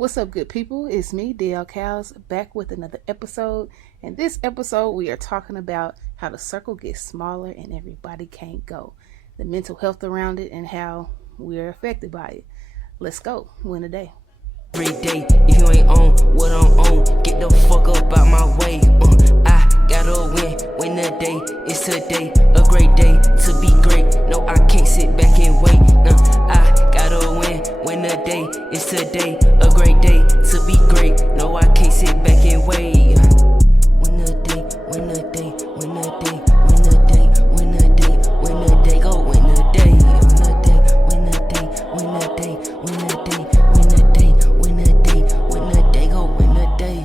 What's up, good people? It's me, DL Cows, back with another episode. In this episode, we are talking about how the circle gets smaller and everybody can't go. The mental health around it and how we are affected by it. Let's go. Win a day. Every day, if you ain't on what I'm on, get the fuck up out my way. I gotta win a day. It's today, a great day to be great. No, I can't sit back and wait. I gotta win a day. It's today, a great day to be great. No, I can't sit back and wait. Win a day, win a day, win a day, win a day, win a day, win a day, go win a day, win a day, win a day, win a day, win a day, win a day, win a day, win a day, go win a day.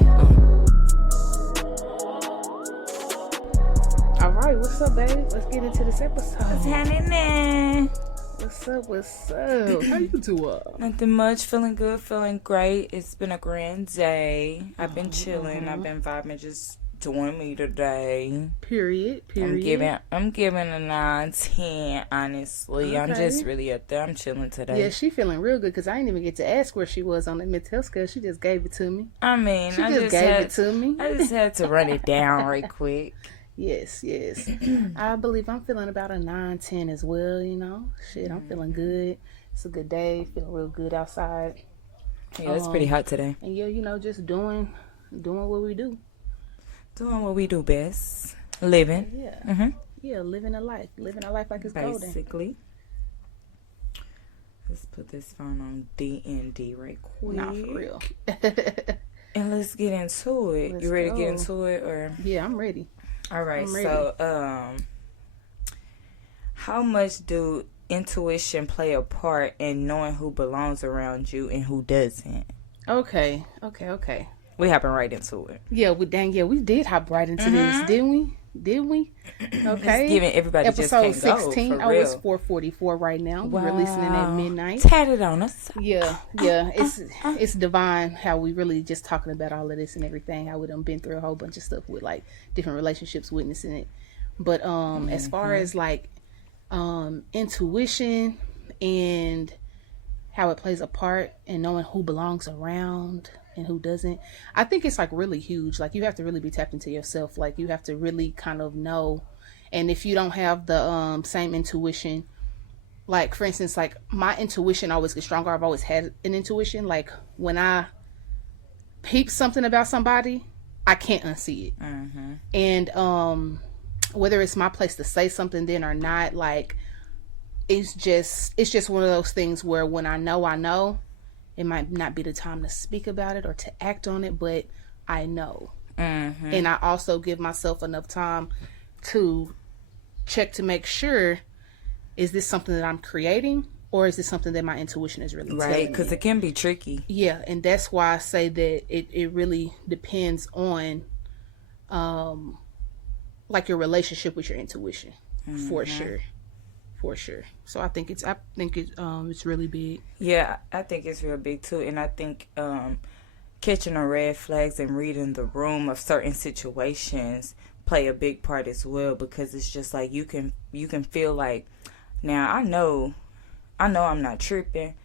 All right, what's up, babe? Let's get into this episode. What's happening? What's up? What's up? How you two? Nothing much. Feeling good. Feeling great. It's been a grand day. I've been chilling. I've been vibing, just doing me today. Period. I'm giving a 9-10. Honestly, Okay. I'm just really up there. I'm chilling today. Yeah, she feeling real good because I didn't even get to ask where she was on the mental health scale. She just gave it to me. I mean, She I just just gave had it to me. I just had to run it down right quick. Yes. I believe I'm feeling about a 9-10 as well, you know. Shit, I'm feeling good. It's a good day. Feeling real good outside. Yeah, it's pretty hot today. And yeah, you know, just doing what we do. Doing what we do best. Living. Yeah. Mm-hmm. Yeah, living a life. Living a life like it's golden. Basically. Let's put this phone on D&D right quick. Nah, for real. And let's get into it. Let's You ready to go. get into it, or? Yeah, I'm ready. All right. I'm ready. So, how much do intuition play a part in knowing who belongs around you and who doesn't? Okay. We hopping right into it. Yeah, we did hop right into this, didn't we? Okay. Just giving everybody Episode just can't 16. go, for Oh, real. it's 4:44 right now. We're releasing it at midnight. Tatted on us. Yeah. It's divine how we really just talking about all of this and everything. How we done been through a whole bunch of stuff with like different relationships, witnessing it. But as far as like intuition and how it plays a part in knowing who belongs around and who doesn't, I think it's like really huge. Like you have to really be tapped into yourself. Like you have to really kind of know. And if you don't have the same intuition, like for instance, like my intuition always gets stronger. I've always had an intuition. Like when I peep something about somebody, I can't unsee it. Mm-hmm. And whether it's my place to say something then or not, like it's just one of those things where when I know, it might not be the time to speak about it or to act on it, but I know. Mm-hmm. And I also give myself enough time to check to make sure, is this something that I'm creating or is this something that my intuition is really telling Right, me? because it can be tricky. Yeah, and that's why I say that it really depends on like your relationship with your intuition. For sure. So I think it's really big. Yeah, I think it's real big too, and I think catching the red flags and reading the room of certain situations play a big part as well, because it's just like you can feel like, now I know I'm not tripping,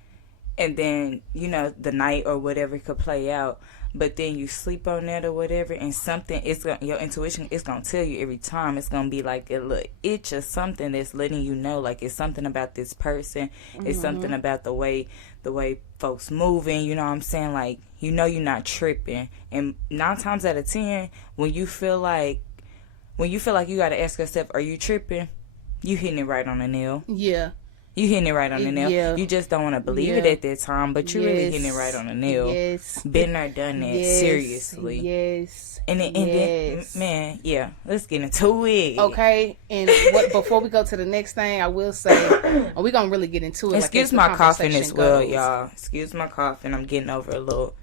and then you know the night or whatever could play out, but then you sleep on that or whatever, and your intuition is gonna tell you every time. It's gonna be like it's just something that's letting you know, like it's something about this person. It's something about the way folks moving. You know what I'm saying? Like you know you're not tripping, and 9 times out of 10, when you feel like you gotta ask yourself, are you tripping? You hitting it right on the nail. Yeah. You hitting it right on the nail. Yeah. You just don't want to believe it at that time, but you really hitting it right on the nail. Yes. Been there, done that. Seriously. Yes. And then, man, yeah. Let's get into it. Okay. And before we go to the next thing, I will say, and we're gonna really get into it. Excuse my coughing as well, y'all. Excuse my coughing. I'm getting over a little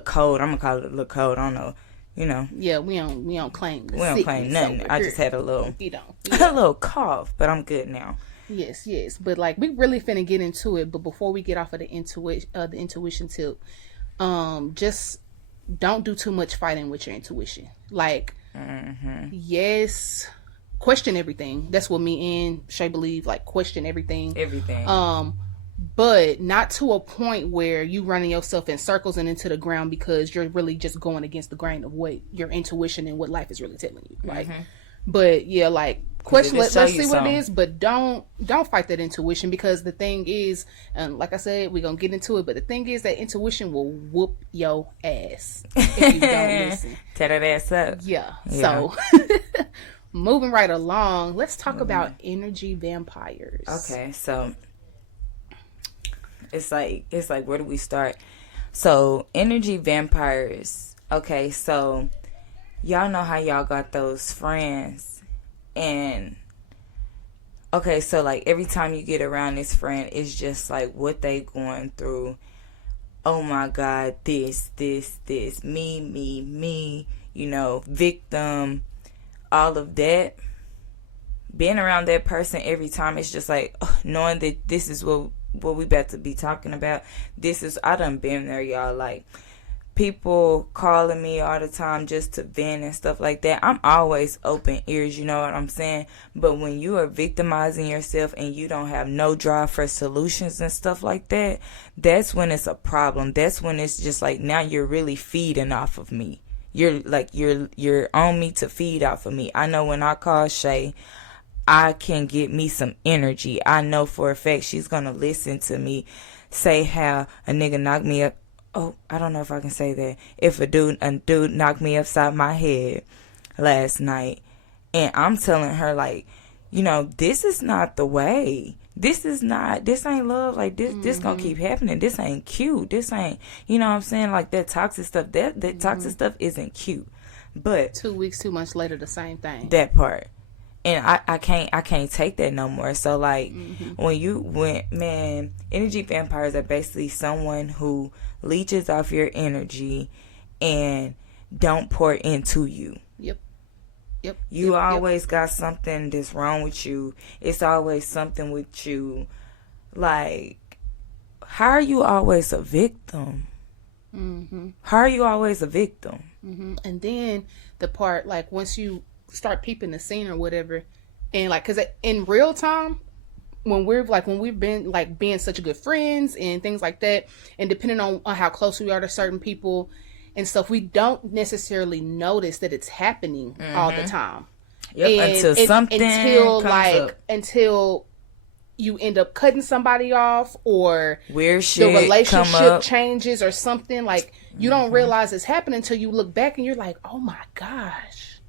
cold. I'm gonna call it a little cold. I don't know. You know. Yeah, we don't claim. We don't claim nothing. I just had a little, a little cough, but I'm good now. Yes. But like we really finna get into it. But before we get off of the intuition tip, just don't do too much fighting with your intuition. Like, yes, question everything. That's what me and Shay believe. Like, question everything. but not to a point where you running yourself in circles and into the ground because you're really just going against the grain of what your intuition and what life is really telling you. Like, but yeah, like question. Let's see what it is, but don't fight that intuition, because the thing is, and like I said, we're gonna get into it. But the thing is that intuition will whoop your ass if you don't listen. Tear that ass up. Yeah. So. Moving right along, let's talk about energy vampires. Okay, so it's like where do we start? So energy vampires. Okay, so y'all know how y'all got those friends, and okay, so like every time you get around this friend, it's just like what they going through. Oh my God, this, me, you know, victim, all of that. Being around that person every time, it's just like knowing that this is what we about to be talking about. This is, I done been there, y'all. Like, people calling me all the time just to vent and stuff like that. I'm always open ears, you know what I'm saying? But when you are victimizing yourself and you don't have no drive for solutions and stuff like that, that's when it's a problem. That's when it's just like, now you're really feeding off of me. You're like, you're on me to feed off of me. I know when I call Shay, I can get me some energy. I know for a fact she's gonna listen to me say how a nigga knocked me up. Oh, I don't know if I can say that. If a dude knocked me upside my head last night, and I'm telling her, like, you know, this is not the way. This ain't love. Like, this gonna keep happening. This ain't cute. This ain't, you know what I'm saying? Like, that toxic stuff, that toxic stuff isn't cute. But 2 weeks, 2 months later, the same thing. That part. And I can't take that no more. So, like, man, energy vampires are basically someone who leeches off your energy and don't pour into you. Yep. You always got something that's wrong with you. It's always something with you. Like, how are you always a victim? How are you always a victim? And then the part, like, once you start peeping the scene or whatever, and like, because in real time, when we've been like being such good friends and things like that, and depending on how close we are to certain people and stuff, we don't necessarily notice that it's happening all the time. Until until you end up cutting somebody off, or weird shit, the relationship changes or something. Like, you don't realize it's happening until you look back and you're like, oh my gosh,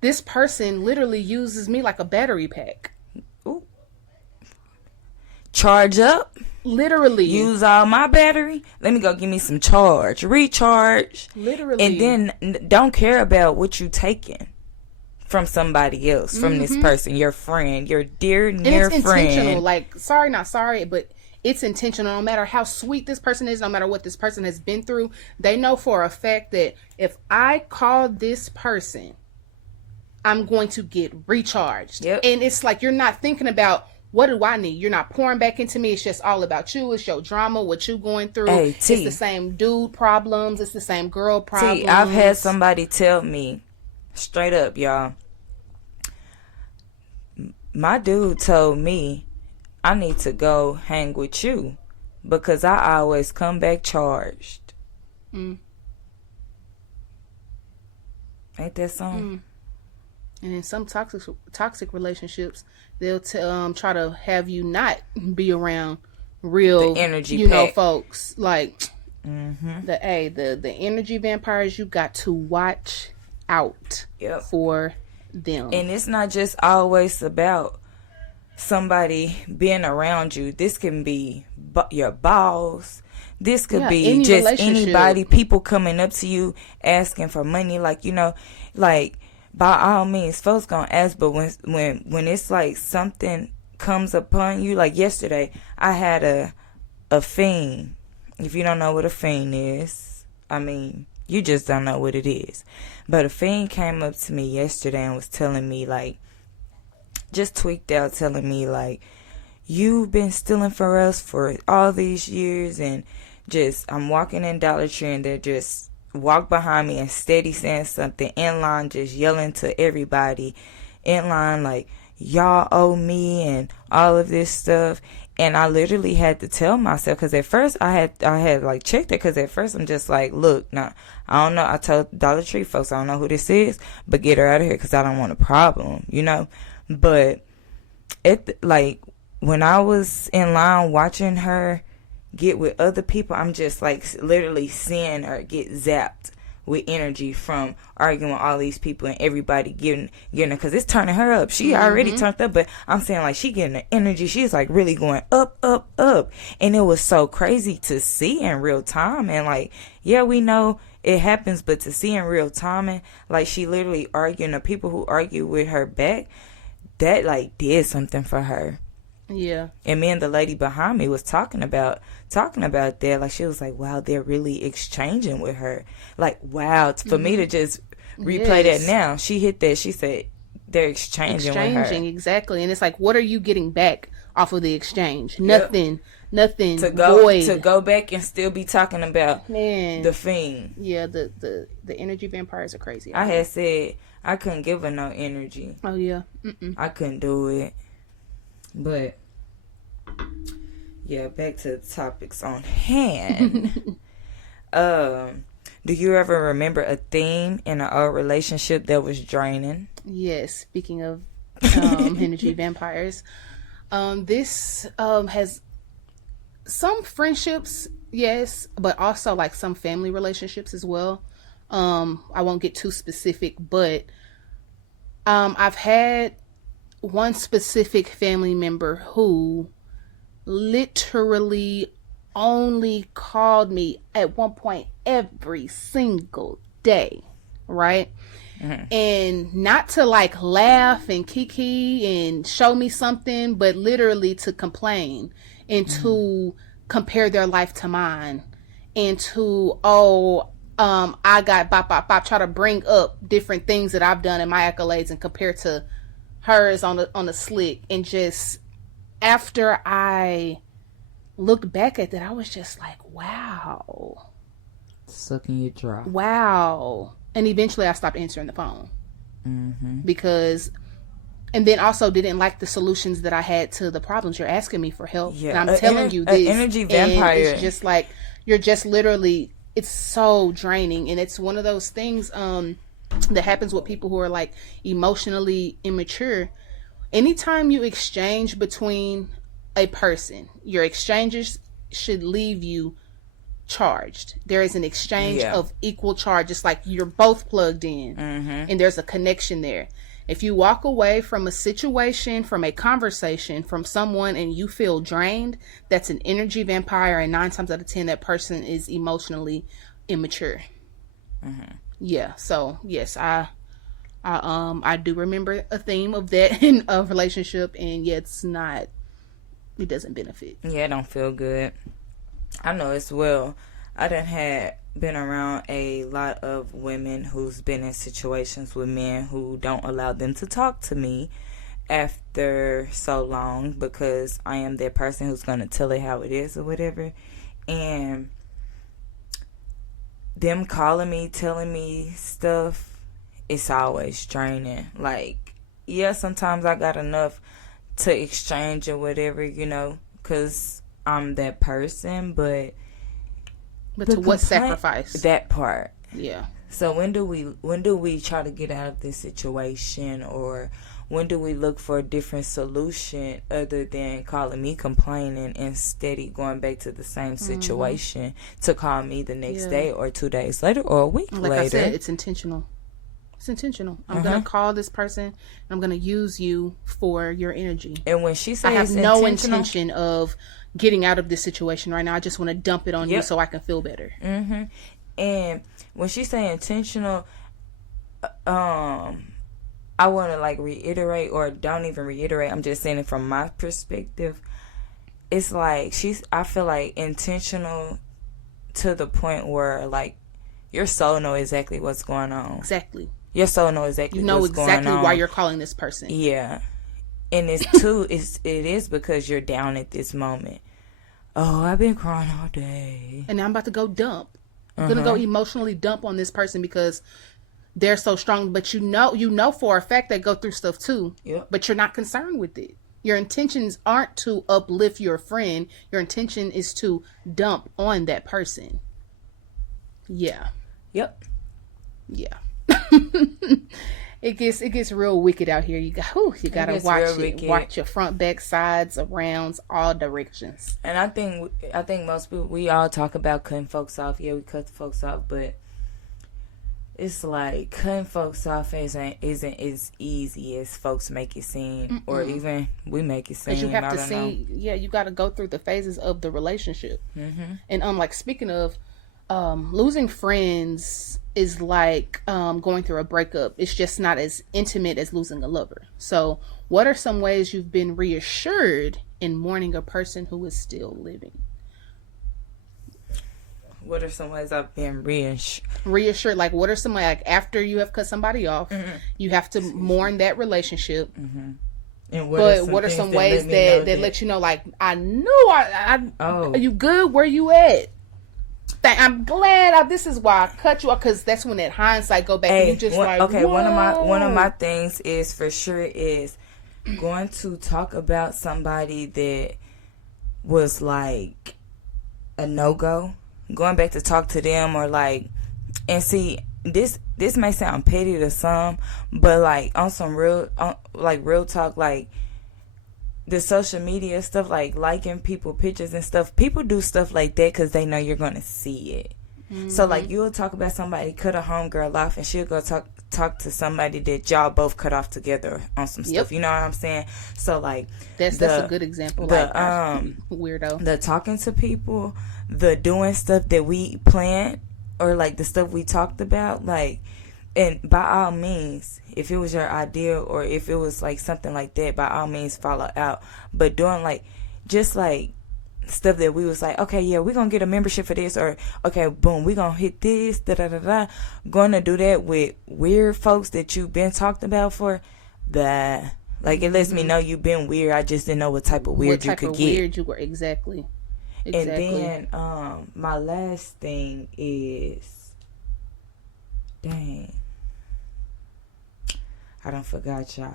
this person literally uses me like a battery pack. Ooh. Charge up. Literally. Use all my battery. Let me go give me some charge. Recharge. Literally. And then don't care about what you taking from somebody else, from this person, your friend, your near friend. And it's intentional. Like, sorry, not sorry, but it's intentional. No matter how sweet this person is, no matter what this person has been through, they know for a fact that if I call this person, I'm going to get recharged. Yep. And it's like, you're not thinking about, what do I need? You're not pouring back into me. It's just all about you. It's your drama, what you going through. Hey, it's the same dude problems. It's the same girl problems. T, I've had somebody tell me, straight up, y'all, my dude told me I need to go hang with you because I always come back charged. Ain't that something? And in some toxic relationships, they'll try to have you not be around real the energy, know, folks. Like the energy vampires, you got to watch out for them. And it's not just always about somebody being around you. This can be your boss. This could be just anybody. People coming up to you asking for money, like, you know, like, by all means, folks gonna ask, but when it's like something comes upon you, like yesterday, I had a fiend. If you don't know what a fiend is, I mean, you just don't know what it is. But a fiend came up to me yesterday and was telling me, like, just tweaked out, telling me, like, you've been stealing for us for all these years, and just, I'm walking in Dollar Tree and they're just walk behind me and steady saying something in line, just yelling to everybody in line, like, y'all owe me and all of this stuff. And I literally had to tell myself, because at first I had like checked it, because at first I'm just like, look, nah, I don't know. I told Dollar Tree folks, I don't know who this is, but get her out of here, because I don't want a problem, you know. But it, like, when I was in line watching her get with other people, I'm just like literally seeing her get zapped with energy from arguing with all these people and everybody getting her, because it's turning her up. She already turned up, but I'm saying, like, she getting the energy. She's like really going up, up, up. And it was so crazy to see in real time. And like, yeah, we know it happens, but to see in real time, and like, she literally arguing, the people who argue with her back, that like did something for her. Yeah. And me and the lady behind me was talking about that. Like, she was like, wow, they're really exchanging with her. Like, wow, for me to just replay that now. She hit that. She said they're exchanging with her. Exactly. And it's like, what are you getting back off of the exchange? Nothing. Nothing. To go back and still be talking about the Fiend. Yeah, the energy vampires are crazy. I had said I couldn't give her no energy. Oh yeah. I couldn't do it. But yeah, back to the topics on hand. Do you ever remember a theme in an old relationship that was draining? Yes. Speaking of energy vampires, this has some friendships, yes, but also like some family relationships as well. I won't get too specific, but I've had one specific family member who literally only called me at one point every single day, right? And not to like laugh and kiki and show me something, but literally to complain and to compare their life to mine, and to I got bop bop bop, try to bring up different things that I've done in my accolades and compare to hers on the slick. And just after I looked back at that, I was just like, wow, sucking your dry. Wow. And eventually I stopped answering the phone because, and then also didn't like the solutions that I had to the problems. You're asking me for help, and I'm telling you this, energy vampire. And it's just like, you're just literally, it's so draining. And it's one of those things that happens with people who are like emotionally immature. Anytime you exchange between a person, your exchanges should leave you charged. There is an exchange of equal charge. It's like you're both plugged in, and there's a connection there. If you walk away from a situation, from a conversation, from someone, and you feel drained, that's an energy vampire, and 9 times out of 10 that person is emotionally immature. Yeah, so yes, I do remember a theme of that in a relationship, and yeah, it doesn't benefit. Yeah, it don't feel good. I know as well. I done been around a lot of women who's been in situations with men who don't allow them to talk to me after so long, because I am that person who's going to tell it how it is or whatever. And them calling me, telling me stuff, it's always draining. Like, yeah, sometimes I got enough to exchange or whatever, you know, because I'm that person, but to what sacrifice? That part. Yeah. So when do we try to get out of this situation, or when do we look for a different solution other than calling me complaining and steady going back to the same situation to call me the next day or 2 days later or a week later? Like I said, it's intentional. It's intentional. I'm going to call this person, and I'm going to use you for your energy. And when she says I have no intention of getting out of this situation right now. I just want to dump it on you so I can feel better. And when she say intentional, I want to like reiterate, or don't even reiterate, I'm just saying it from my perspective. It's like I feel like intentional to the point where like your soul know exactly what's going on. Exactly. Your soul know exactly what's going on. You know exactly why you're calling this person. Yeah. And it is because you're down at this moment. Oh, I've been crying all day. And now I'm about to go dump. I'm going to go emotionally dump on this person because they're so strong. But you know for a fact they go through stuff too. Yep. But you're not concerned with it. Your intentions aren't to uplift your friend. Your intention is to dump on that person. Yeah. Yep. Yeah. It gets real wicked out here. You gotta watch it. Watch your front, back, sides, arounds, all directions. And I think most people, we all talk about cutting folks off. Yeah, we cut folks off, but it's like cutting folks off isn't as easy as folks make it seem, or even we make it seem. Because you have to see, you got to go through the phases of the relationship. And like speaking of losing friends is like going through a breakup. It's just not as intimate as losing a lover. So, what are some ways you've been reassured in mourning a person who is still living? What are some ways I've been reassured? Like, what are some, like, after you have cut somebody off, you have to mourn that relationship. And what are some ways that let you know, like, I knew are you good? Where you at? I'm glad this is why I cut you off, because that's when that hindsight go back and you just whoa. One of my things is for sure is going to talk about somebody that was like a no-go, going back to talk to them, or like, and see, this may sound petty to some, but like on some real talk, like the social media stuff, like liking people pictures and stuff, people do stuff like that because they know you're gonna see it. So like you'll talk about somebody cut a homegirl off, and she'll go talk to somebody that y'all both cut off together on some stuff. You know what I'm saying? So like that's a good example. The weirdo, the talking to people, the doing stuff that we planned, or like the stuff we talked about, like. And by all means, if it was your idea or if it was like something like that, by all means follow out. But doing like, just like stuff that we was like, okay, yeah, we're going to get a membership for this, or okay, boom, we're going to hit this, da-da-da-da. Going to do that with weird folks that you've been talked about for, that, like, it lets me know you've been weird. I just didn't know what type of weird you could get. Weird you were, exactly. And then my last thing is, dang. I done forgot, y'all.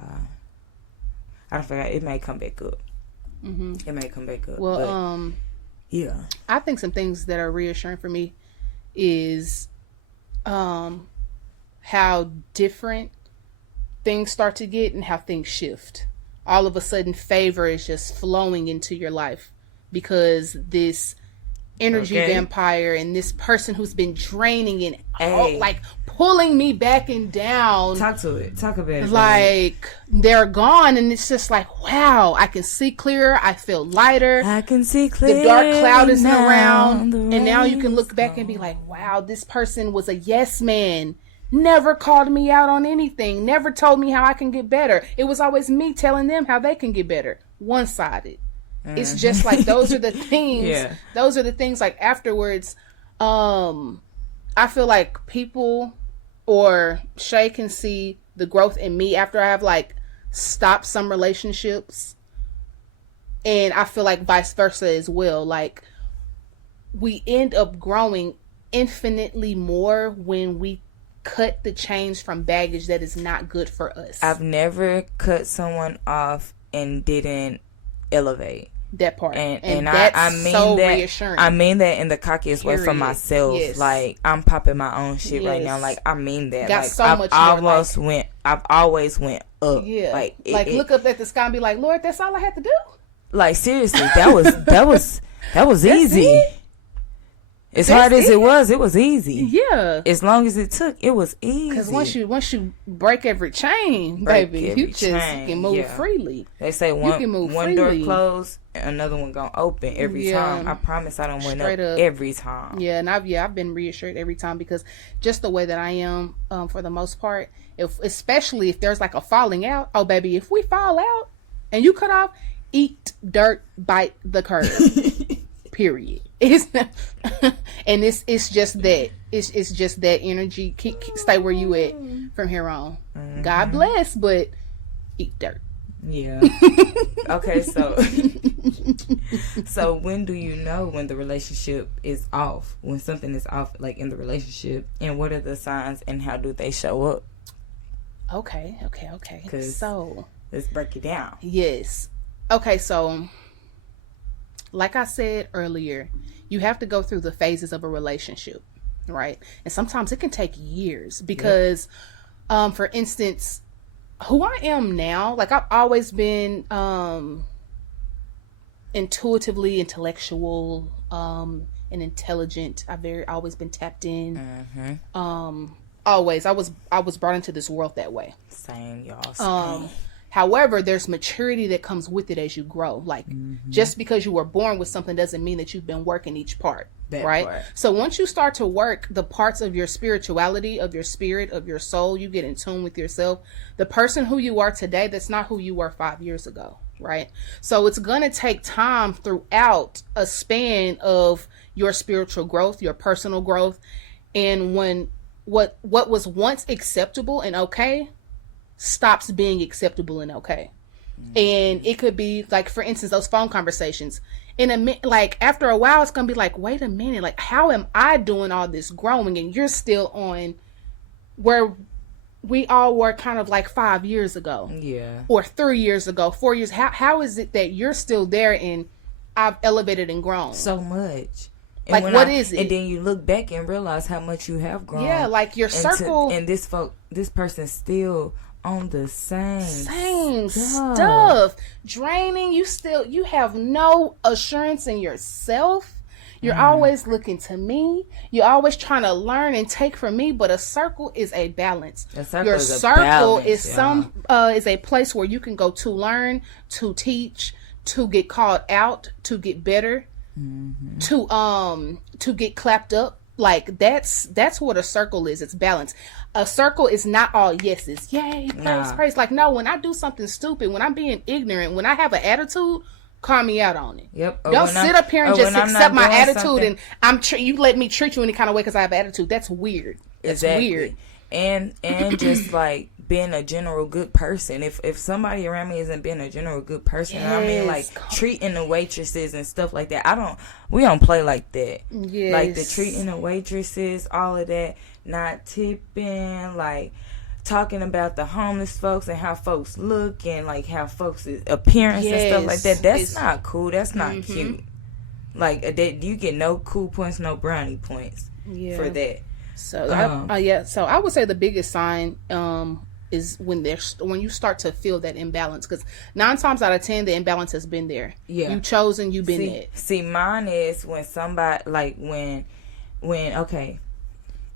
It may come back up. It may come back up. Well, yeah. I think some things that are reassuring for me is how different things start to get and how things shift. All of a sudden, favor is just flowing into your life because this energy vampire and this person who's been draining and like pulling me back and down. Talk about it. Like they're gone, and it's just like, wow, I can see clearer. I feel lighter. I can see clear. The dark cloud isn't around, and now you can look back and be like, wow, this person was a yes man. Never called me out on anything. Never told me how I can get better. It was always me telling them how they can get better. One-sided. It's just like those are the things. Yeah. Those are the things like afterwards. I feel like people or Shay can see the growth in me after I have like stopped some relationships, and I feel like vice versa as well. Like we end up growing infinitely more when we cut the chains from baggage that is not good for us. I've never cut someone off and didn't elevate. That part, and that's I mean so that reassuring. I mean that in the cockiest way for myself. Yes. Like I'm popping my own shit right now. Like I mean that. Got like so I've much almost more, went. I've always went up. Yeah, like look up at the sky and be like, Lord, that's all I had to do. Like seriously, that was easy. It? As hard as it was easy. Yeah. As long as it took, it was easy. Because once you break every chain, baby, you just can move freely. They say one door closed, another one gonna open every time. I promise I don't went up every time. Yeah, and I've been reassured every time, because just the way that I am, for the most part, especially if there's like a falling out. Oh, baby, if we fall out and you cut off, eat dirt, bite the curb. Period. It's just that it's just that energy. Keep stay where you at from here on. God bless, but eat dirt. Yeah. Okay, so when do you know when the relationship is off? When something is off, like in the relationship, and what are the signs and how do they show up? Okay. So let's break it down. Yes. Okay, so like I said earlier, you have to go through the phases of a relationship, right? And sometimes it can take years because, for instance, who I am now, like I've always been intuitively intellectual and intelligent. Always been tapped in. Always, I was brought into this world that way. Same, y'all. However, there's maturity that comes with it as you grow. Like, just because you were born with something doesn't mean that you've been working each part, right? So once you start to work the parts of your spirituality, of your spirit, of your soul, you get in tune with yourself. The person who you are today, that's not who you were 5 years ago, right? So it's going to take time throughout a span of your spiritual growth, your personal growth. And when what was once acceptable and okay stops being acceptable and okay. And it could be like, for instance, those phone conversations like after a while, it's going to be like, wait a minute, like how am I doing all this growing and you're still on where we all were kind of like 5 years ago, or 3 years ago, 4 years. How is it that you're still there and I've elevated and grown so much? And like, what is it? And then you look back and realize how much you have grown. Yeah, like your circle. And this person's still on the same stuff. Draining. You have no assurance in yourself. You're always looking to me. You're always trying to learn and take from me. But a circle is a balance. Your circle is is a place where you can go to learn, to teach, to get called out, to get better, to get clapped up. Like that's what a circle is. It's balance. A circle is not all yeses. Yay, praise. Like, no, when I do something stupid, when I'm being ignorant, when I have an attitude, call me out on it. Yep. Don't sit up here and just accept my attitude and you let me treat you any kind of way because I have an attitude. That's weird. That's weird. And just like being a general good person. If somebody around me isn't being a general good person, I mean, like treating the waitresses and stuff like that. We don't play like that. Yes. Like the treating the waitresses, all of that, not tipping, like talking about the homeless folks and how folks look and like how folks' appearance and stuff like that. That's not cool. That's not cute. Like you get no cool points, no brownie points for that. So so I would say the biggest sign is when you start to feel that imbalance, because 9 times out of 10 the imbalance has been there. You've chosen, you've been it. See, mine is when somebody like when okay,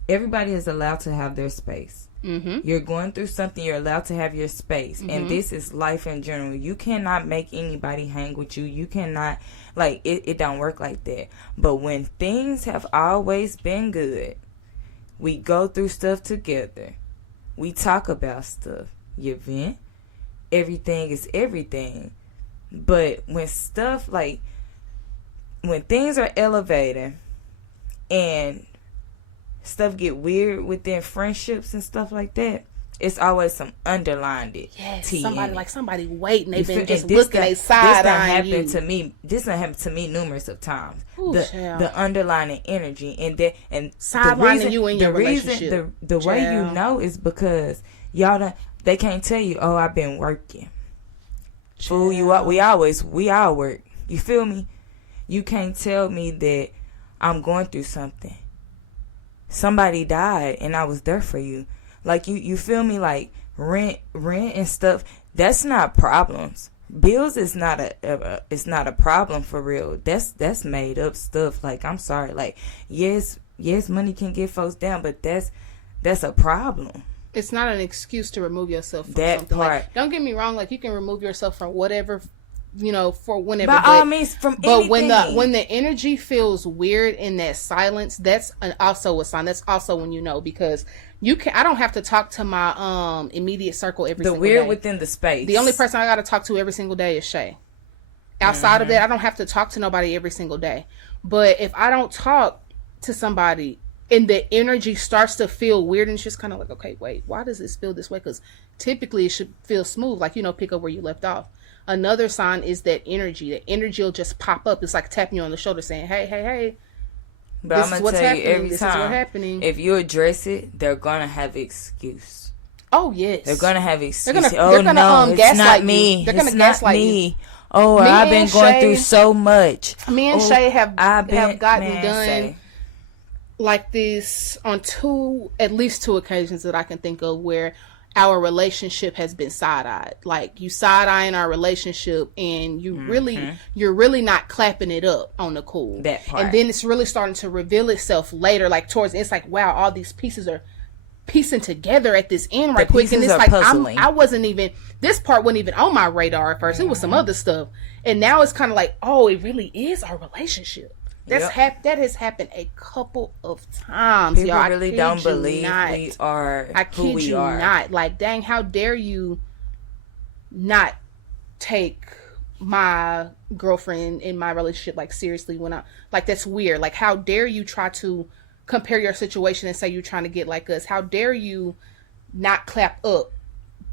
everybody is allowed to have their space. You're going through something, you're allowed to have your space. And this is life in general. You cannot make anybody hang with you. You cannot, like, it don't work like that. But when things have always been good, we go through stuff together. We talk about stuff. You vent. Everything is everything. But when stuff like, when things are elevating and stuff get weird within friendships and stuff like that, it's always some underlined somebody waiting. They've been just looking a side on you. This done happened to me numerous of times. Ooh, the underlining energy and sidelining you in your relationship. The way you know is because they can't tell you, oh, I've been working. Fool, we all work. You feel me? You can't tell me that I'm going through something. Somebody died and I was there for you. Like, you feel me? Like rent and stuff, that's not problems. Bills is not it's not a problem for real. That's made up stuff. Like, I'm sorry. Like, yes, money can get folks down, but that's a problem. It's not an excuse to remove yourself from that something. Part. Like, don't get me wrong. Like, you can remove yourself from whatever, for whenever. By all means, from anything. But when the energy feels weird in that silence, that's also a sign. That's also when you know, because I don't have to talk to my immediate circle every single day. The weird within the space. The only person I got to talk to every single day is Shay. Outside of that, I don't have to talk to nobody every single day. But if I don't talk to somebody and the energy starts to feel weird, and it's just kind of like, okay, wait, why does this feel this way? Because typically it should feel smooth, like, pick up where you left off. Another sign is that energy. The energy will just pop up. It's like tapping you on the shoulder saying, hey. But this is what's happening. This is what's happening. If you address it, they're going to have excuse. Oh, yes. They're going to have excuse. They're gonna gaslight me. They're going to gaslight you. oh, Me I've been and going Shay- through so much. Me and Oh, Shay have I've been gotten man, done Shay. like this on at least two occasions that I can think of where our relationship has been side-eyed. Like, you side-eyeing our relationship and you're really not clapping it up on the cool. That part. And then it's really starting to reveal itself later, like it's like, wow, all these pieces are piecing together at this end right quick. And pieces it's are like, puzzling. I wasn't even, this part wasn't even on my radar at first. It was some other stuff. And now it's kind of like, oh, it really is our relationship. That has happened a couple of times, People y'all. really don't believe we are who we are. Not. Like, dang, how dare you not take my girlfriend in my relationship like seriously when that's weird. Like, how dare you try to compare your situation and say you're trying to get like us? How dare you not clap up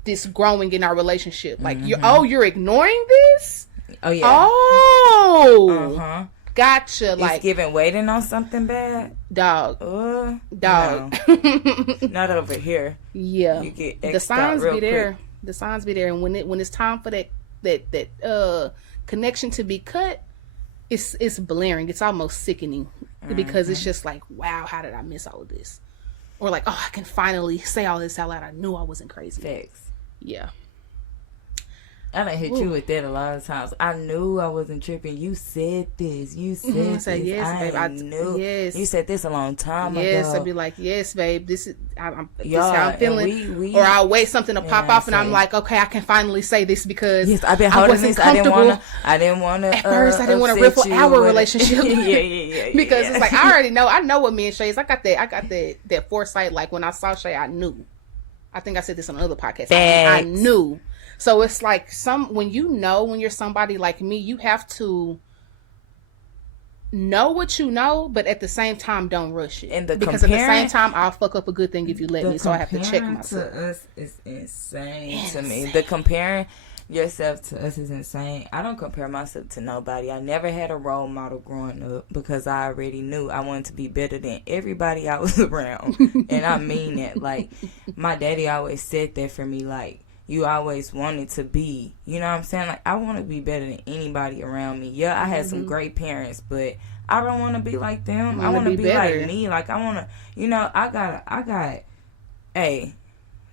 this growing in our relationship? Like, you're ignoring this? Oh yeah. Oh. Gotcha. Like, it's giving waiting on something bad. Dog. No. Not over here. Yeah. You get the signs be there. Quick. The signs be there, and when it's time for that connection to be cut, it's blaring. It's almost sickening because it's just like, wow, how did I miss all of this? Or like, oh, I can finally say all this out loud. I knew I wasn't crazy. Facts. Yeah. I done hit you with that a lot of times. I knew I wasn't tripping. You said this. You said this. Yes, babe. I knew. Yes. You said this a long time ago. Yes, I'd be like, yes, babe. This is this Yeah, how I'm feeling. we or I'll wait something to pop off, and I'm same. like, okay, I can finally say this because yes, I've been holding wasn't this. I didn't comfortable. want to. At first, I didn't want to riffle our relationship. yeah. Because it's like, I know what me and Shay is. I got that foresight. Like, when I saw Shay, I knew. I think I said this on another podcast. I knew. So it's like when you're somebody like me, you have to know what you know, but at the same time, don't rush it. Because at the same time, I'll fuck up a good thing if you let me. So I have to check myself. To us is insane to me. The comparing yourself to us is insane. I don't compare myself to nobody. I never had a role model growing up because I already knew I wanted to be better than everybody I was around. And I mean that. Like, my daddy always said that for me, like, you always wanted to be, you know what I'm saying? Like, I want to be better than anybody around me. Yeah, I had some great parents, but I don't want to be like them. I want to be like me. Like, I want to, I got, hey,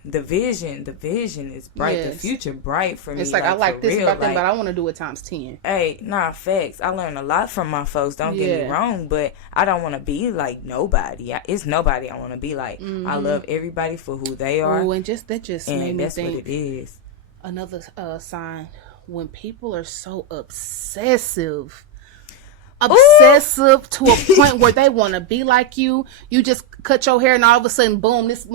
the vision is bright. Yes. The future bright for me. It's like I like this real. about them, but I want to do it times 10. Hey, facts. I learned a lot from my folks. Don't get me wrong, but I don't want to be like nobody. It's nobody I want to be like. I love everybody for who they are. Oh, and that just made me that's think. what it is. Another sign, when people are so obsessive to a point where they want to be like you. You just cut your hair and all of a sudden, boom, this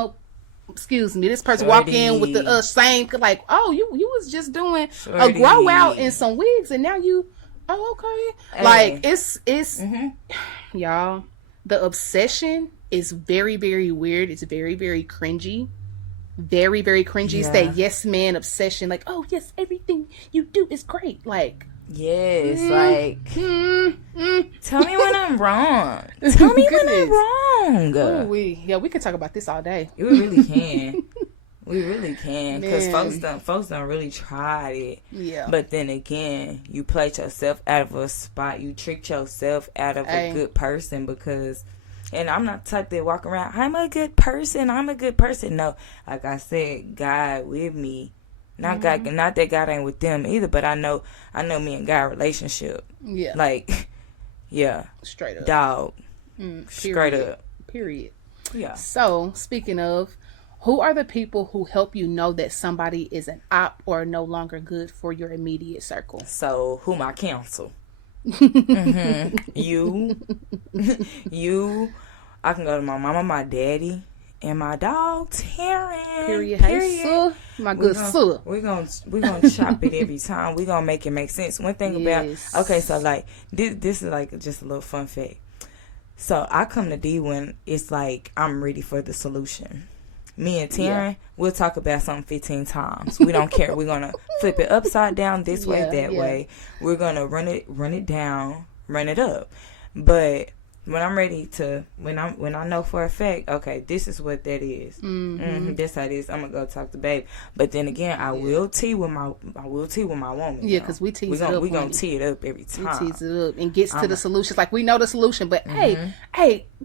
person walk in with the same, like, oh, you was just doing a grow out and some wigs and now you, okay. Hey. Like, it's y'all, the obsession is very, very weird. It's very, very cringy. Very, very cringy. It's that yes man obsession. Like, oh yes, everything you do is great. Like, yes, tell me when I'm wrong. Tell me when I'm wrong. Ooh, we can talk about this all day. We really can. We really can, because folks don't really try it. Yeah. But then again, you played yourself out of a spot. You tricked yourself out of a good person because. And I'm not the type that walk around, I'm a good person. No, like I said, God with me. Not God, not that God ain't with them either, but I know me and God relationship. Yeah. Like, yeah. Straight up. Dog. Straight up. Period. Yeah. So, speaking of, who are the people who help you know that somebody is an op or no longer good for your immediate circle? So, who my counsel? You. I can go to my mama, my daddy, and my dog Taryn. Period. Hey, sir. My good sir. We're gonna chop it every time. We're gonna make it make sense. One thing about so like this is like just a little fun fact. So I come to D when it's like I'm ready for the solution. Me and Taryn, we'll talk about something 15 times. We don't care. We're gonna flip it upside down this way, that way. We're gonna run it down, run it up. But when I'm ready to, when I know for a fact, okay, this is what that is. That's how it is. I'm gonna go talk to babe. But then again, I will tee with my woman. Yeah, because we tease it up. We gonna tee it up every time. We tease it up and gets to the solutions. Like, we know the solution, but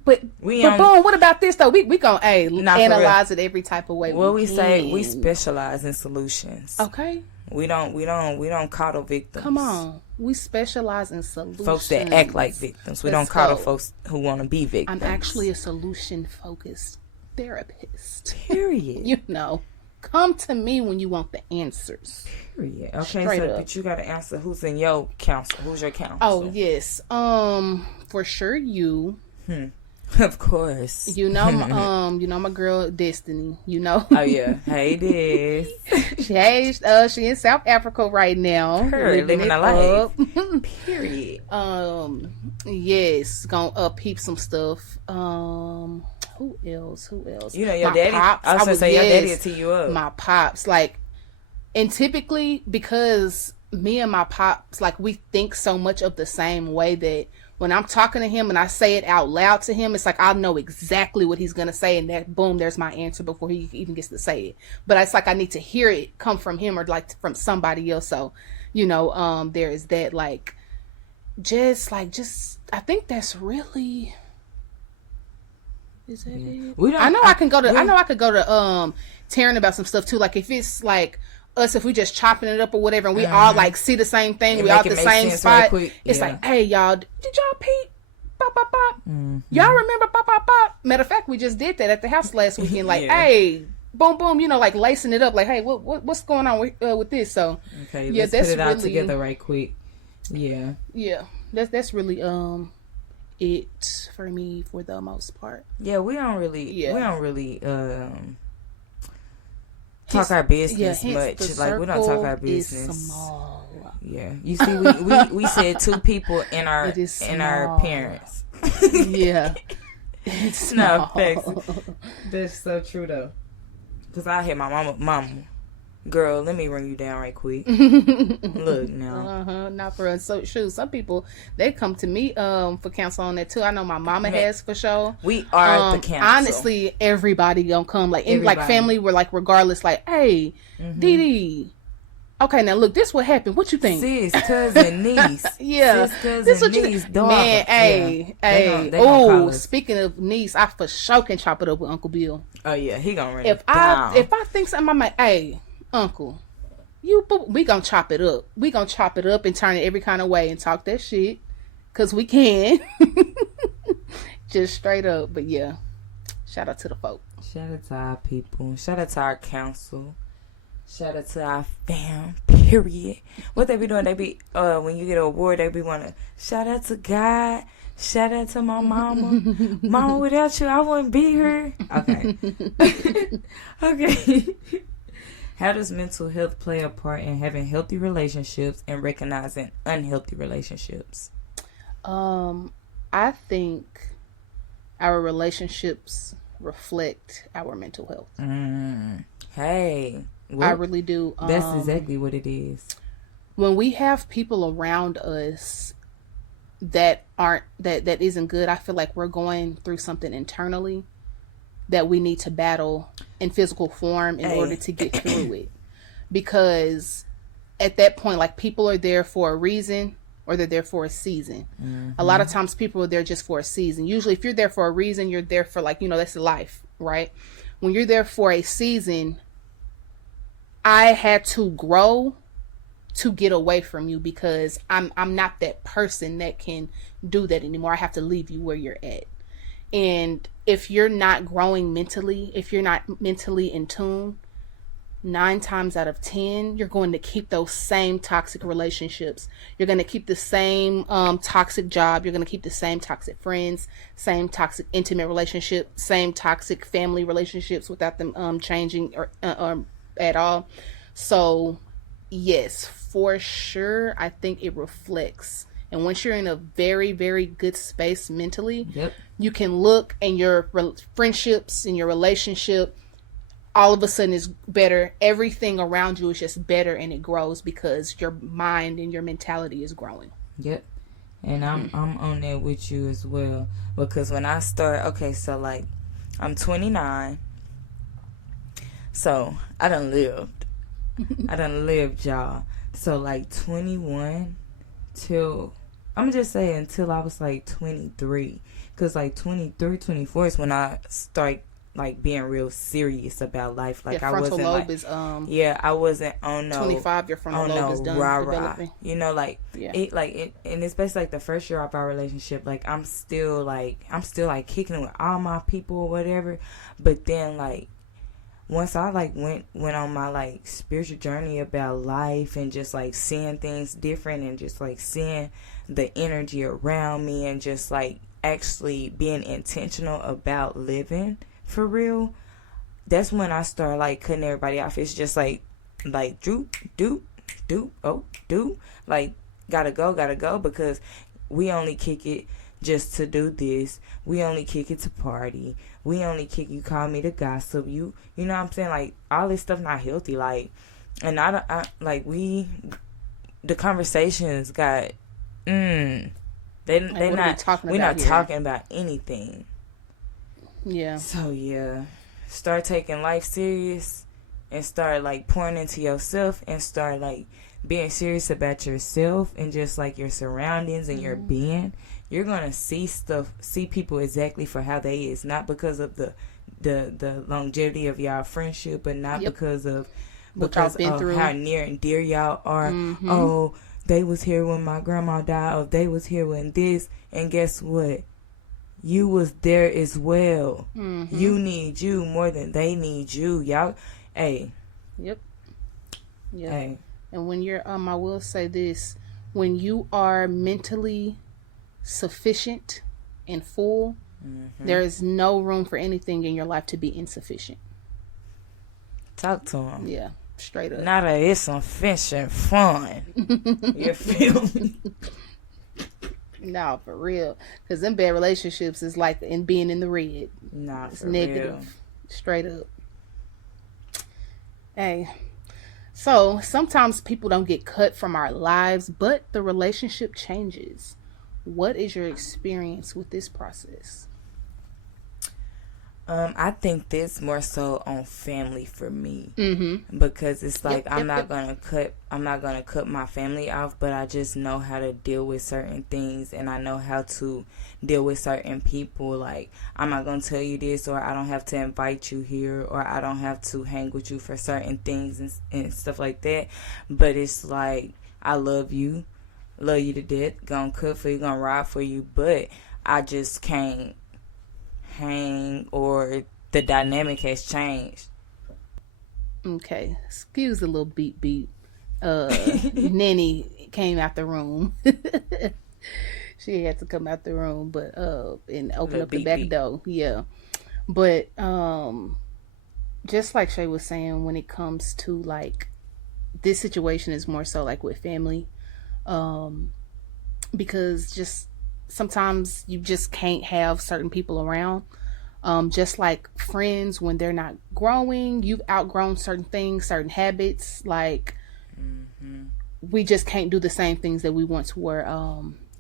but boom, what about this though? We gonna analyze it every type of way. Well, we say we specialize in solutions. Okay. We don't coddle victims. Come on. We specialize in solutions. Folks that act like victims. We don't coddle folks who want to be victims. I'm actually a solution-focused therapist. Period. You know, come to me when you want the answers. Period. Okay, but you got to answer who's in your counsel. Who's your counsel? Oh, yes. For sure you. Of course. You know my girl Destiny. You know. Oh yeah. Hey Des. She in South Africa right now. Her living a life. Period. Yes, gonna peep some stuff. Who else? You know your my daddy. Pops. I was gonna say your daddy will tee you up. My pops, like, and typically because me and my pops, like, we think so much of the same way that when I'm talking to him and I say it out loud to him, it's like I'll know exactly what he's going to say, and that, boom, there's my answer before he even gets to say it. But it's like I need to hear it come from him or like from somebody else. So, there is that, like, just I think that's really, is that it? I know I could go to Taryn about some stuff too. Like, if it's like us, if we just chopping it up or whatever, and we all like see the same thing, we all at the same spot. It's like, hey, y'all, did y'all peep? Bop, bop, bop. Y'all remember bop, bop, bop? Matter of fact, we just did that at the house last weekend. Like, hey, boom, boom, like lacing it up. Like, hey, what's going on with this? So, okay, let's put it out together right quick. Yeah. That's really it for me for the most part. Yeah, we don't really talk our business much. Like, we don't talk our business. Small. Yeah, you see, we said two people in our parents. Yeah, it's not facts. That's so true though. Cause I hear my mama, girl, let me run you down right quick. Look now. Not for us. So shoot, some people, they come to me for counsel on that too. I know my mama has for sure. We are the counsel. Honestly, everybody gonna come, like, in like family, we're like, regardless, like, hey, Dee Dee, okay, now look, this what happened. What you think? Sis, cousin, niece. Yeah. Sis, cousin, niece, daughter. Man, hey. Oh, speaking of niece, I for sure can chop it up with Uncle Bill. Oh yeah, he gonna run if I think something, I'm like, hey, Uncle, we gonna chop it up. We gonna chop it up and turn it every kind of way and talk that shit, cause we can. Just straight up. But yeah, shout out to the folk. Shout out to our people. Shout out to our council. Shout out to our fam. Period. What they be doing? They be when you get an award, they be wanna shout out to God. Shout out to my mama. Mama, without you, I wouldn't be here. Okay. Okay. How does mental health play a part in having healthy relationships and recognizing unhealthy relationships? I think our relationships reflect our mental health. Hey. I really do. That's exactly what it is. When we have people around us that isn't good, I feel like we're going through something internally that we need to battle in physical form in order to get through it. Because at that point, like, people are there for a reason or they're there for a season. A lot of times people are there just for a season. Usually if you're there for a reason, you're there for, like, that's life, right? When you're there for a season, I had to grow to get away from you because I'm not that person that can do that anymore. I have to leave you where you're at. And if you're not growing mentally, if you're not mentally in tune, 9 times out of 10, you're going to keep those same toxic relationships. You're going to keep the same toxic job. You're going to keep the same toxic friends, same toxic intimate relationship, same toxic family relationships without them changing or at all. So yes, for sure, I think it reflects. And once you're in a very, very good space mentally, you can look and your friendships and your relationship all of a sudden is better. Everything around you is just better, and it grows because your mind and your mentality is growing. Yep. And I'm on there with you as well. Because when I start, okay, so like I'm 29. So I done lived, y'all. So like 21 till, I'm just saying until I was like 23. Because like 23, 24 is when I start like being real serious about life. Like I wasn't lobe like, is I wasn't on no 25. Your frontal lobe is done developing. You know, like and especially like the first year of our relationship, like I'm still like kicking it with all my people or whatever. But then like once I like went on my like spiritual journey about life and just like seeing things different and just like seeing the energy around me and just like actually being intentional about living for real, that's when I start like cutting everybody off. It's just like droop, like gotta go because we only kick it just to do this. We only kick it to party. We only kick, you call me to gossip. You know what I'm saying? Like all this stuff not healthy. Like, and I like the conversations got we're not talking about anything. Yeah. So yeah, start taking life serious and start like pouring into yourself and start like being serious about yourself and just like your surroundings and your being. You're gonna see people exactly for how they is, not because of the longevity of y'all friendship, but not because of how near and dear y'all are. Oh, they was here when my grandma died, or they was here when this, and guess what? You was there as well. You need you more than they need you, y'all. Hey. Yep. Hey. And when you're I will say this, when you are mentally sufficient and full, there is no room for anything in your life to be insufficient. Talk to him. Yeah, straight up. Not a insufficient fun. You feel me? No, for real. Because them bad relationships is like in being in the red. Nah, it's for negative. Real. Straight up. Hey. So sometimes people don't get cut from our lives, but the relationship changes. What is your experience with this process? I think this more so on family for me, because it's like I'm not gonna cut my family off, but I just know how to deal with certain things, and I know how to deal with certain people. Like I'm not gonna tell you this, or I don't have to invite you here, or I don't have to hang with you for certain things and stuff like that. But it's like I love you to death, gonna cook for you, gonna ride for you, but I just can't hang, or the dynamic has changed. Okay, excuse the little beep. Nanny came out the room. She had to come out the room, but and open up the back door. Yeah, but just like Shay was saying, when it comes to like this situation is more so like with family, because just sometimes you just can't have certain people around. Just like friends, when they're not growing, you've outgrown certain things, certain habits. Like we just can't do the same things that we once were.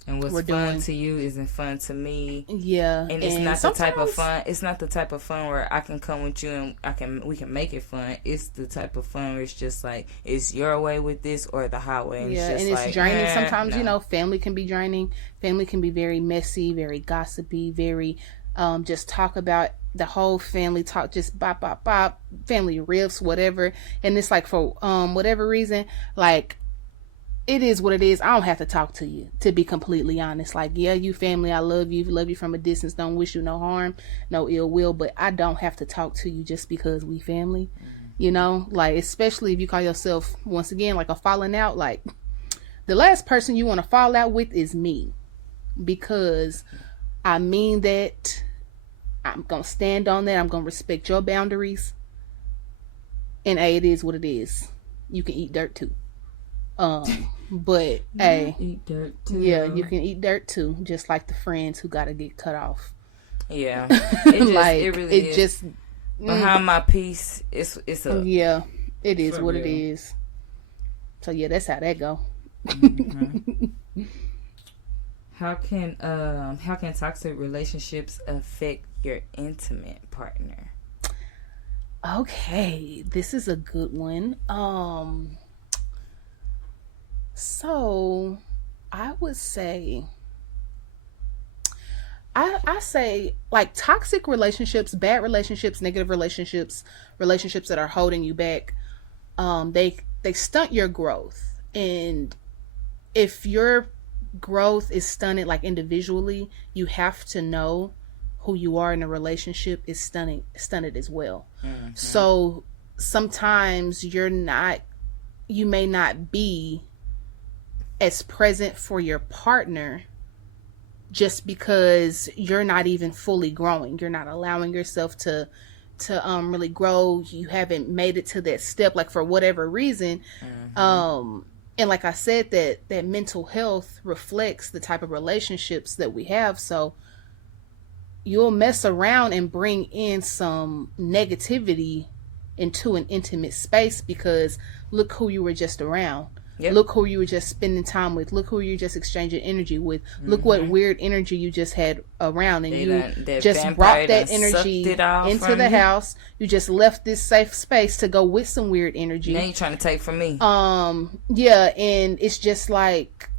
And what's fun to you isn't fun to me. Yeah, and it's not the type of fun. It's not the type of fun where I can come with you and we can make it fun. It's the type of fun where it's just like it's your way with this or the highway. And yeah, it's just and it's draining. Sometimes no. Family can be draining. Family can be very messy, very gossipy, very just talk about the whole family talk, just bop, family riffs, whatever. And it's like for whatever reason, like it is what it is. I don't have to talk to you, to be completely honest. Like, yeah, you family, I love you from a distance, don't wish you no harm, no ill will, but I don't have to talk to you just because we family. You know, like especially if you call yourself, once again, like a falling out, like the last person you want to fall out with is me, because I mean that. I'm going to stand on that. I'm going to respect your boundaries. And hey, it is what it is. You can eat dirt too. But hey, eat dirt too. Yeah, you can eat dirt too. Just like the friends who got to get cut off. Yeah. It really is. Just behind my peace, it's a. Yeah, it is what it is. So yeah, that's how that go. How can toxic relationships affect your intimate partner? Okay, this is a good one. So I would say I say like toxic relationships, bad relationships, negative relationships, relationships that are holding you back, they stunt your growth. And if your growth is stunted like individually, you have to know who you are in a relationship is stunted as well. Mm-hmm. So sometimes you may not be as present for your partner just because you're not even fully growing. You're not allowing yourself to really grow. You haven't made it to that step, like for whatever reason. Mm-hmm. And like I said, that mental health reflects the type of relationships that we have. So you'll mess around and bring in some negativity into an intimate space because look who you were just around. Yep. Look who you were just spending time with. Look who you just exchanging energy with. Mm-hmm. Look what weird energy you just had around, and you just brought that energy into the house. You just left this safe space to go with some weird energy. Now you're trying to take from me. Yeah, and it's just like,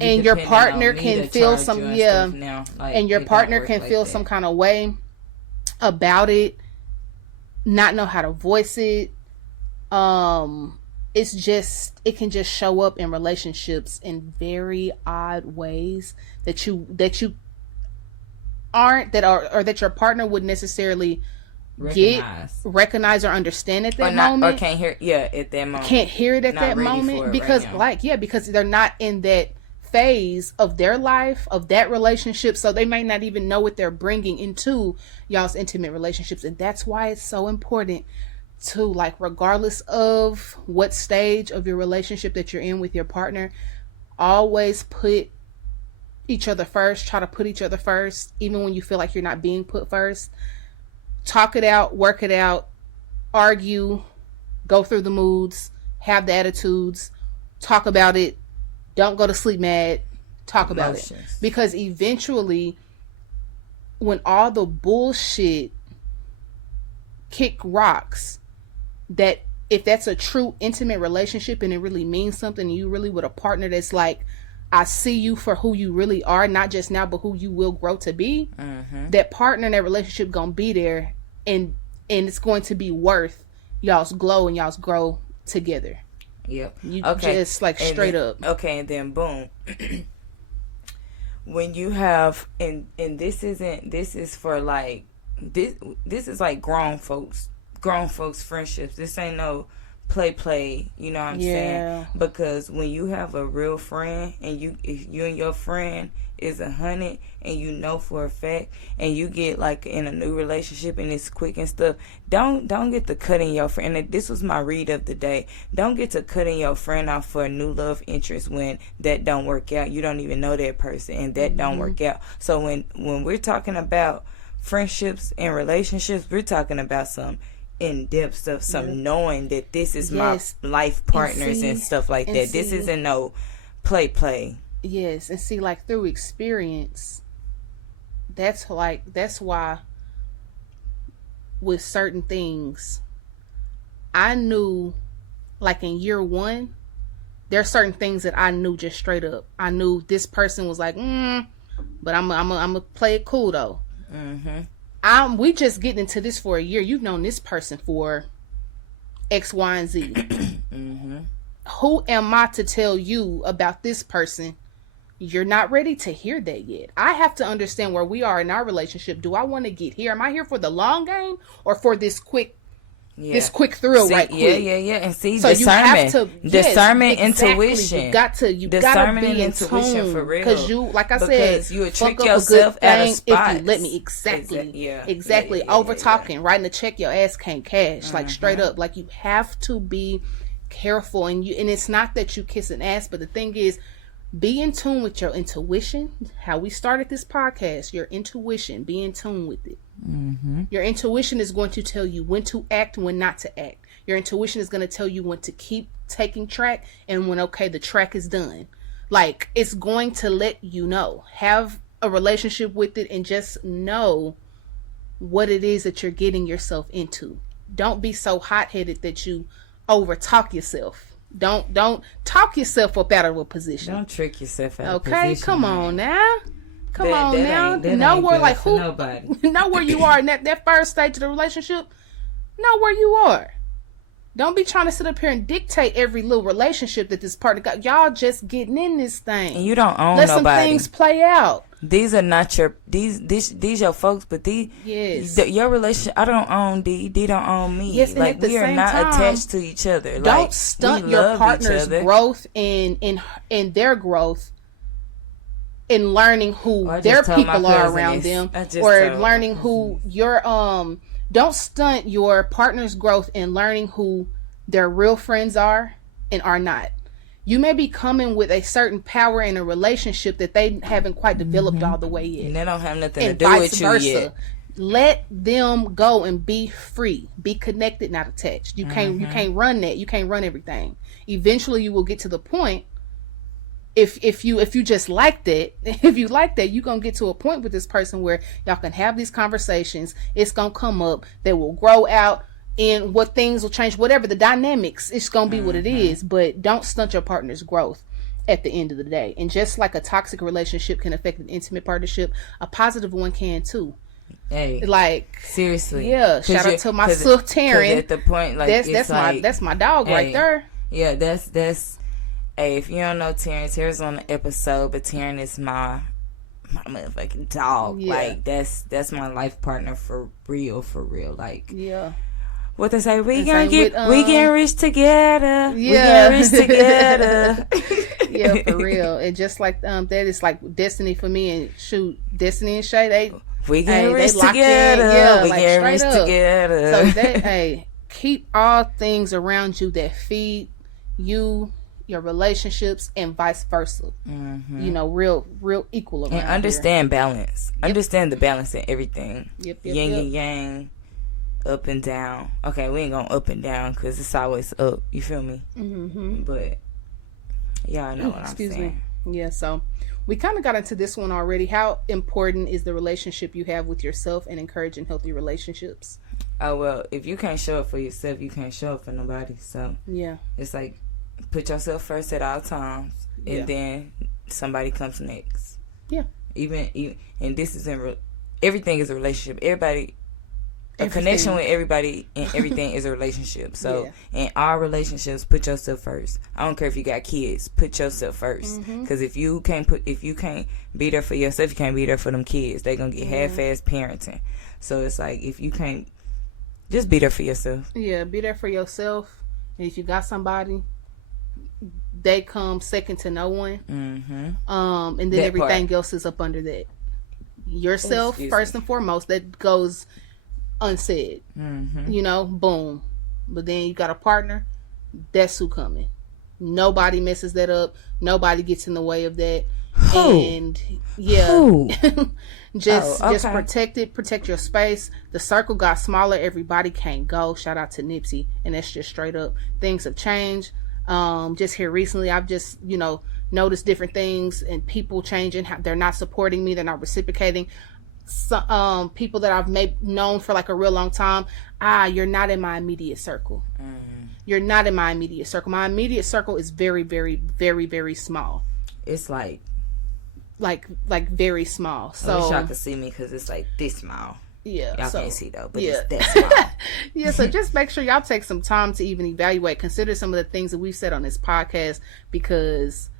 and your partner can feel some and your partner can feel some kind of way about it, not know how to voice it. It can just show up in relationships in very odd ways that you aren't or that your partner would necessarily recognize or understand at that moment, or can't hear at that moment. Can't hear it at that moment because because they're not in that phase of their life, of that relationship, so they might not even know what they're bringing into y'all's intimate relationships. And that's why it's so important to, like, regardless of what stage of your relationship that you're in with your partner, always put each other first. Try to put each other first, even when you feel like you're not being put first. Talk it out, work it out, argue, go through the moods, have the attitudes, talk about it. Don't go to sleep mad. Talk about it. Because eventually, when all the bullshit kick rocks, that if that's a true intimate relationship and it really means something, you really with a partner that's like, I see you for who you really are, not just now, but who you will grow to be. Mm-hmm. That partner in that relationship gonna be there, and it's going to be worth y'all's glow and y'all's grow together. Yep. Just like straight up. Okay, and then boom. When you have and this is for like this is like grown folks friendships. This ain't no play, you know what I'm saying? Because when you have a real friend, and if you and your friend is 100, and you know for a fact, and you get like in a new relationship and it's quick and stuff, don't get to cutting your friend. And this was my read of the day. Don't get to cutting your friend off for a new love interest when that don't work out. You don't even know that person, and that don't work out. So when we're talking about friendships and relationships, we're talking about some in-depth stuff, some knowing that this is my life partners and stuff like that. This isn't no play. Yes, and see, like, through experience, that's why with certain things, I knew, like in year one, there are certain things that I knew just straight up. I knew this person was like, but I'm gonna play it cool though. Mm-hmm. We just getting into this for a year. You've known this person for X, Y, and Z. Mm-hmm. Who am I to tell you about this person? You're not ready to hear that yet. I have to understand where we are in our relationship. Do I want to get here? Am I here for the long game or for this quick thrill right quick? Yeah. And see, so discernment, exactly. Intuition. You gotta be in tune for real. Because you, like I said, you would trick yourself at a spot if you let me. Exactly. Over talking, writing a check your ass can't cash. Like straight up. Like you have to be careful, and it's not that you kiss an ass, but the thing is, be in tune with your intuition. How we started this podcast, your intuition, be in tune with it. Mm-hmm. Your intuition is going to tell you when to act, when not to act. Your intuition is going to tell you when to keep taking track and when, okay, the track is done. Like, it's going to let you know. Have a relationship with it and just know what it is that you're getting yourself into. Don't be so hot-headed that you over talk yourself. Don't talk yourself up out of a position. Don't trick yourself out of a Okay, position. come on now. Come on now. That Know ain't where, good like, for who, nobody. know where you are in that first stage of the relationship. Know where you are. Don't be trying to sit up here and dictate every little relationship that this partner got. Y'all just getting in this thing. And you don't own Let nobody. some things play out. These are not your these your folks, but your relationship. I don't own D. D don't own me. Yes, and like at the we are same not time, attached to each other. Don't like, stunt we your love partner's each other. growth in their growth in learning who I just their told my people are cousin around this. them, I just or told learning who your don't stunt your partner's growth in learning who their real friends are and are not. You may be coming with a certain power in a relationship that they haven't quite developed all the way yet. And they don't have nothing to And do vice with you versa. yet. Let them go and be free. Be connected, not attached. You can't run that. You can't run everything. Eventually you will get to the point, if you just like that, if you like that, you're gonna get to a point with this person where y'all can have these conversations. It's gonna come up. They will grow out, and what things will change, whatever the dynamics, it's gonna be what it is. But don't stunt your partner's growth at the end of the day. And just like a toxic relationship can affect an intimate partnership, a positive one can too. Hey, Like, seriously, yeah. Shout out to my sis Taryn. At the point, like that's my dog right there. Yeah, that's. Hey, if you don't know Taryn's on the episode, but Taryn is my motherfucking dog. Yeah. Like that's my life partner for real. Like, Yeah. what they say, we And gonna same get with, we getting rich together. Yeah. We getting rich together. Yeah, for real. And just like that is like Destiny for me, and shoot, Destiny and Shay, we getting they rich locked in. together. Yeah, we like, getting rich straight up. together. So that keep all things around you that feed you, your relationships, and vice versa. You know, real equal around. And understand balance. Understand the balance in everything. Yep, Yin and yang, up and down. Okay, we ain't gonna up and down because it's always up. You feel me? Mm-hmm. But y'all know what I'm saying. Yeah, so we kind of got into this one already. How important is the relationship you have with yourself and encouraging healthy relationships? Oh, well, if you can't show up for yourself, you can't show up for nobody. So yeah, it's like, put yourself first at all times, and then somebody comes next. Yeah. Even and this is everything is a relationship. A connection with everybody and everything is a relationship. So in all relationships, put yourself first. I don't care if you got kids, put yourself first. Because if you can't be there for yourself, you can't be there for them kids. They gonna get half-ass parenting. So it's like, if you can't, just be there for yourself. Yeah, be there for yourself. And if you got somebody, they come second to no one. And then That everything part. else is up under that. Yourself Excuse first me. and foremost. That goes unsaid. You know, boom. But then you got a partner. That's who coming. Nobody messes that up. Nobody gets in the way of that. Who? And yeah, Who? just okay. protect it. Protect your space. The circle got smaller. Everybody can't go. Shout out to Nipsey. And that's just straight up. Things have changed. Just here recently, I've just, noticed different things and people changing. How they're not supporting me. They're not reciprocating. So, people that I've known for like a real long time. You're not in my immediate circle. You're not in my immediate circle. My immediate circle is very, very, very, very small. It's like very small. I So wish y'all could see me because it's like this small. yeah, Y'all so, can't see though, but yeah. it's that small. Yeah, so just make sure y'all take some time to even evaluate, consider some of the things that we've said on this podcast, because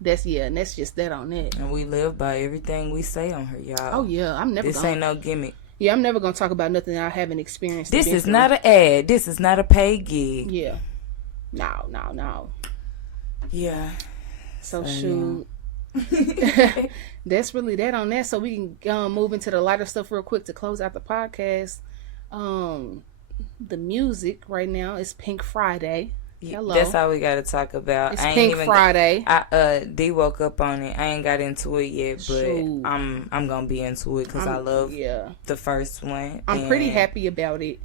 that's just that on that. And we live by everything we say on her, y'all. Oh yeah, I'm never. This ain't no gimmick. Yeah, I'm never gonna talk about nothing that I haven't experienced. This is not an ad. This is not a paid gig. Yeah. No. Yeah. So shoot. That's really that on that. So we can move into the lighter stuff real quick to close out the podcast. The music right now is Pink Friday. Hello. That's all we got to talk about. It's Pink Friday. D woke up on it. I ain't got into it yet, but Shoot. I'm gonna be into it because I love the first one. I'm pretty happy about it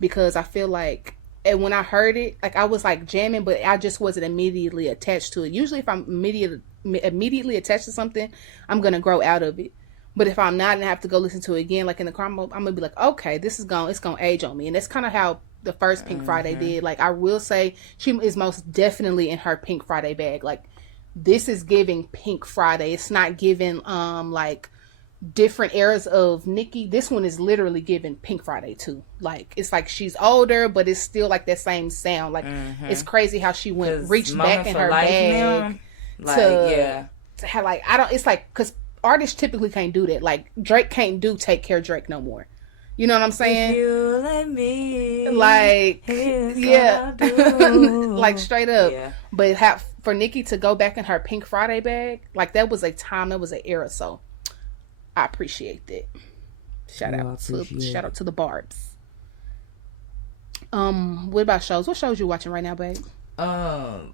because I feel like and when I heard it, like I was like jamming, but I just wasn't immediately attached to it. Usually if I'm immediately attached to something, I'm gonna grow out of it. But if I'm not and I have to go listen to it again, like in the car, I'm gonna be like, okay, it's gonna age on me. And that's kind of how the first Pink Friday did. Like, I will say she is most definitely in her Pink Friday bag. Like, this is giving Pink Friday. It's not giving like different eras of Nicki. This one is literally giving Pink Friday too. Like, it's like she's older, but it's still like that same sound. Like, it's crazy how she reached back in her bag to have, like, I don't. It's like, because artists typically can't do that. Like, Drake can't do Take Care Drake no more. You know what I'm saying? If you let me, like, yeah, like straight up. Yeah. But for Nicki to go back in her Pink Friday bag, like, that was a time, that was an era. So I appreciate that. Shout out to the Barbs. What about shows? What shows you watching right now, babe? Why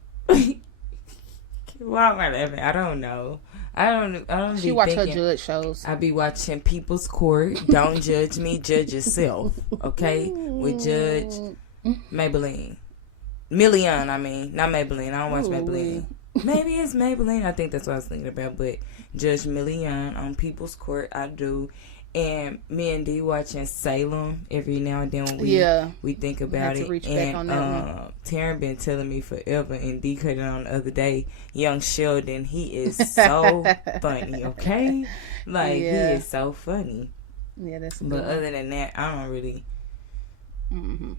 am I laughing? I don't know. I don't. She watch her judge shows. I be watching People's Court. Don't judge me, judge yourself. Okay, we judge Maybelline, Million. I mean, not Maybelline. I don't watch Maybelline. Maybe it's Maybelline. I think that's what I was thinking about. But Judge Million on People's Court, I do. And me and D watching Salem every now and then when we think about it. And Taryn been telling me forever, and D cut it on the other day. Young Sheldon, he is so funny. Okay, like he is so funny. Yeah, that's. But other than that, I don't really. I don't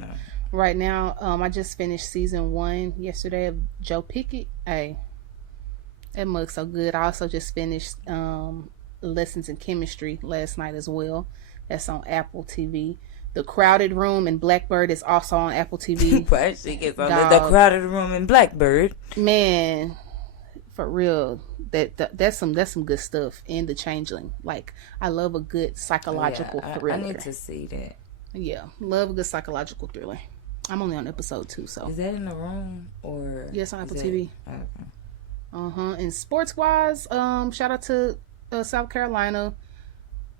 know. Right now, I just finished season 1 yesterday of Joe Pickett. Hey, that mug's so good. I also just finished Lessons in Chemistry last night as well. That's on Apple TV. The Crowded Room and Blackbird is also on Apple TV. But she gets on The Crowded Room and Blackbird. Man, for real, that's some good stuff. And The Changeling. Like, I love a good psychological thriller. I need to see that. Yeah, love a good psychological thriller. I'm only on episode 2, so. Is that in the room or? Yes, on Apple TV. Okay. And sports wise, shout out to South Carolina.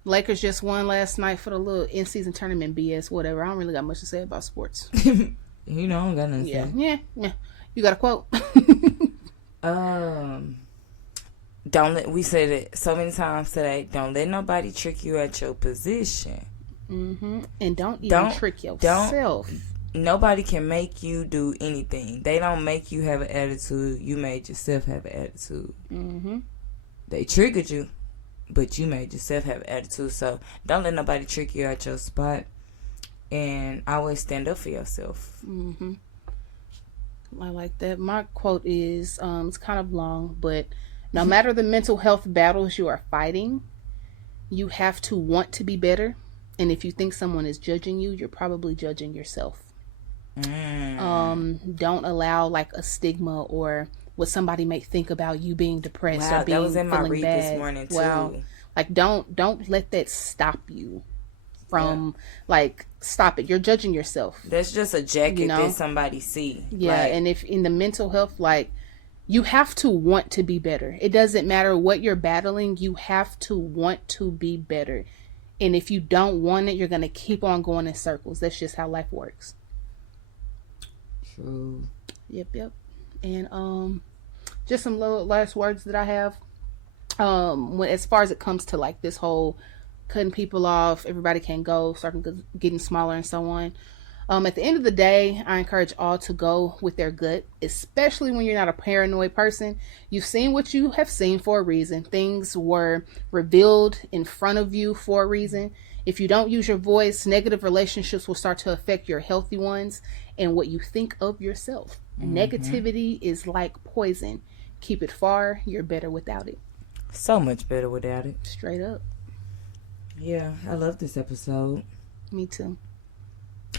Lakers just won last night for the little in-season tournament BS, whatever. I don't really got much to say about sports. You know, I don't got nothing to say. Yeah. You got a quote? We said it so many times today. Don't let nobody trick you at your position. And don't even trick yourself. Nobody can make you do anything. They don't make you have an attitude. You made yourself have an attitude. They triggered you, but you made yourself have an attitude. So don't let nobody trick you at your spot, and always stand up for yourself. I like that. My quote is, it's kind of long, but no matter the mental health battles you are fighting, you have to want to be better. And if you think someone is judging you, you're probably judging yourself. Don't allow like a stigma or what somebody may think about you being depressed or being that was in my read bad. this morning too. Wow. Like, don't let that stop you from like, stop it. You're judging yourself. That's just a jacket that somebody see. Yeah, and if in the mental health, like, you have to want to be better. It doesn't matter what you're battling. You have to want to be better. And if you don't want it, you're going to keep on going in circles. That's just how life works. True. Yep. And just some little last words that I have. As far as it comes to like this whole cutting people off, everybody can go, start getting smaller and so on. At the end of the day, I encourage all to go with their gut, especially when you're not a paranoid person. You've seen what you have seen for a reason. Things were revealed in front of you for a reason. If you don't use your voice, negative relationships will start to affect your healthy ones and what you think of yourself. Negativity is like poison. Keep it far. You're better without it. So much better without it. Straight up. Yeah, I love this episode. Me too.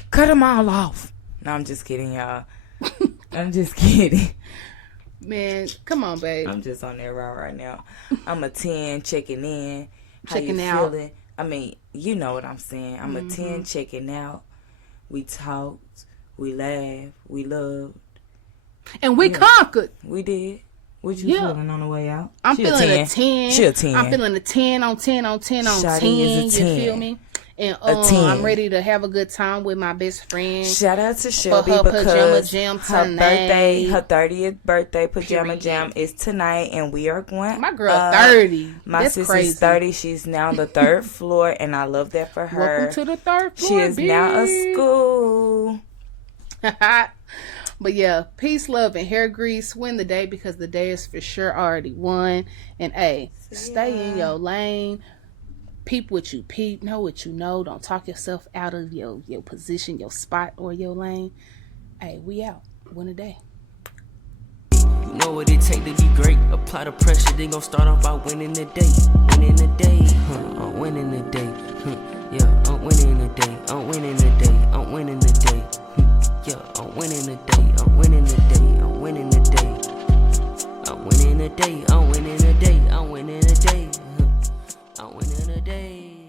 Cut them all off. No, I'm just kidding, y'all. I'm just kidding. Man, come on, babe. I'm just on that route right now. I'm a 10 checking in. Checking How you out. feeling? I mean, you know what I'm saying. I'm a 10 checking out. We talked. We laughed. We loved. And we conquered. We did. What you feeling on the way out? I'm She feeling a 10. She a 10. I'm feeling a 10 on 10 on 10 on Shawty 10. is a 10. You feel me? And a 10. I'm ready to have a good time with my best friend. Shout out to Shelby her because pajama jam her tonight. her 30th birthday pajama Period. jam is tonight, and we are going. My girl 30. My That's sister's crazy. 30. She's now on the 3rd floor, and I love that for her. Welcome to the 3rd floor. She is now a bitch. school. But yeah, peace, love, and hair grease. Win the day because the day is for sure already won. And hey, stay in your lane. Peep what you peep. Know what you know. Don't talk yourself out of your position, your spot, or your lane. Hey, we out. Win the day. You know what it take to be great. Apply the pressure, they gon' start off by winning the day. Winning the day, I'm winning the day. Yeah, I'm winning the day. I'm winning the day. I'm winning the day. Yeah, I'm winning the day. I'm winning the day. I'm winning the day. I'm winning the day. I'm winning the day. I'm winning the day. I'm winning the day.